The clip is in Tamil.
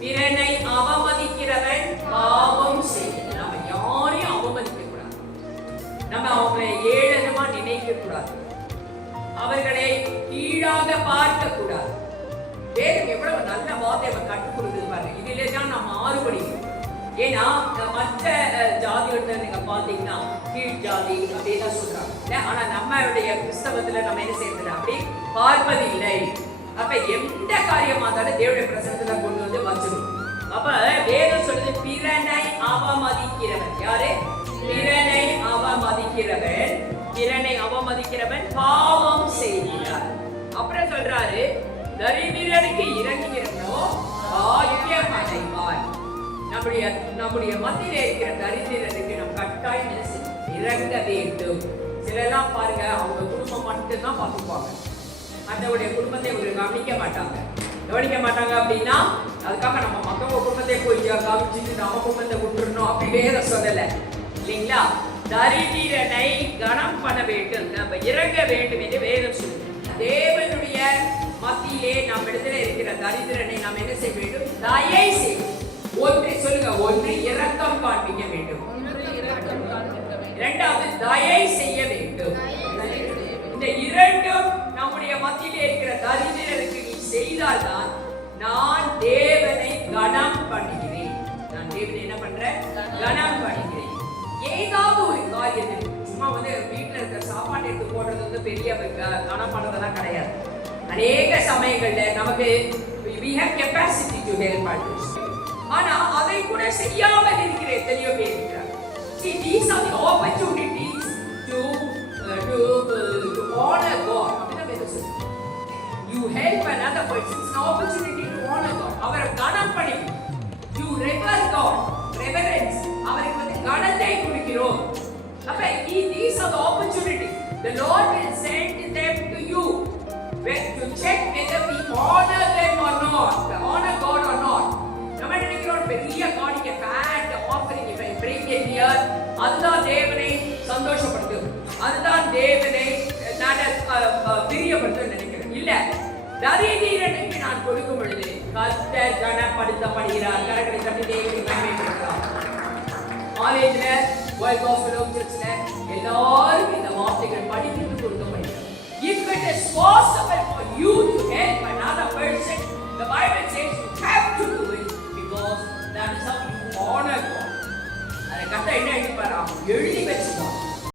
பிறனை அவமதிக்கிறவன் பாவம் செய்கிறான். நம்ம யாரையும் அவமதிக்க கூடாது. நம்ம அவங்களை ஏளனமா நினைக்க கூடாது. அவர்களை கீழாக பார்க்க கூடாது. வேதம் எவ்வளவு நல்ல வார்த்தை கற்றுக் கொடுக்குது பாருங்க. இதிலே தான் நம்ம மாறுபடியும். ஏன்னா மற்ற ஜாதியோட நீங்க பாத்தீங்கன்னா கீழ் ஜாதி அப்படிதான் சொல்றாங்க. ஆனா நம்மளுடைய கிறிஸ்தவத்துல நம்ம என்ன செய்யறது அப்படி பார்ப்பதில்லை. அப்ப எந்த காரியமா இருந்தாலும் தேவனுடைய பிரசனத்துல கொண்டு வந்து வச்சிடும். அப்ப வேதம் சொல்றது பிறனை அவமதிக்கிறவன். யாரு? பிறனை அவமதிக்கிறவன். பிறனை அவமதிக்கிறவன் பாவம் செய்கிறார். அப்புறம் சொல்றாரு தரித்திரனுக்கு இறங்குகிறவனோ பாக்கியம் அடைவார். நம்முடைய மத்தியில இருக்கிற தரித்திரனுக்கு நம்ம கட்டாயம் இறங்க வேண்டும். சிலெல்லாம் பாருங்க அவங்க குடும்பம் மட்டும்தான் பார்த்துப்பாங்க. மற்றவருடைய குடும்பத்தை இவங்க கவனிக்க மாட்டாங்க. அப்படின்னா அதுக்காக நம்ம மற்றவங்க குடும்பத்தை போய் கவனிச்சுட்டு நம்ம குடும்பத்தை விட்டுறணும் அப்படி வேற சொல்லலை இல்லைங்களா? தரித்திரனை கனம் பண்ண வேண்டும், நம்ம இறங்க வேண்டும் என்று வேதம் சொல்லுது. தேவனுடைய மத்தியிலே நாம் இடத்துல இருக்கிற தரித்திரனை நாம் என்ன செய்ய வேண்டும்? தயை செய்யும். ஒன்று சொல்லுங்க, ஒன்று இரக்கம் காண்பிக்க வேண்டும், இரண்டாவது தயை செய்ய வேண்டும். இந்த இரண்டும் நம்முடைய மத்தியிலே இருக்கிற தரித்திரனுக்கு நீ செய்தால்தான் நான் தேவனை கனம் பண்ணுகிறேன். நான் தேவனை என்ன பண்றேன்? கனம் பண்ணுகிறேன். ஏதாவது ஒரு காரியத்தில் சும்மா வீட்டுல இருக்கிற சாப்பாடு எடுத்து போடுறது பெரிய கனம் பண்றதெல்லாம் கிடையாது. அநேக சமயங்கள்ல நமக்கு we have capacity to help others. ஆனா அதை கூட செய்யாமல் இருக்கிற எத்தனையோ பேர் இருக்கிறார். See, these are the opportunities to honor God. You help another person, it's an opportunity to honor God. அவரை கனம் பண்ணி you revere God, reverence. அவருக்கு கனத்தை கொடுக்கிறோம். அப்ப these are the opportunities. The Lord will send them to you to check whether we honor them or not, honor God or not. நம்ம நினைக்கிறோம் பெரிய காணிக்கை ஃபேட் ஆஃபரிங் இவை bring it here, அதுதான் தேவனை சந்தோஷப்படுத்தும், அதுதான் தேவனை பிரியப்படுத்தும் நினைக்கிறேன். இல்ல, தரித்திரனுக்கு நான் கொடுக்கும் பொழுது கர்த்தர் கனப்படுத்தப்படுகிறார். கரங்களை தட்டி தேவனை மகிமைப்படுத்துகிறார். காலேஜ்ல வேர்ல்ட் காஸ்பல் சர்ச்ல எல்லாரும் இந்த வார்த்தைகள் படித்து கொடுக்கப்படுகிறது. If it is possible for you to help another person, the Bible says you have to do it because that is how you honor God. அதை கர்த்தர் என்ன எழுதிப்பாரா? எழுதி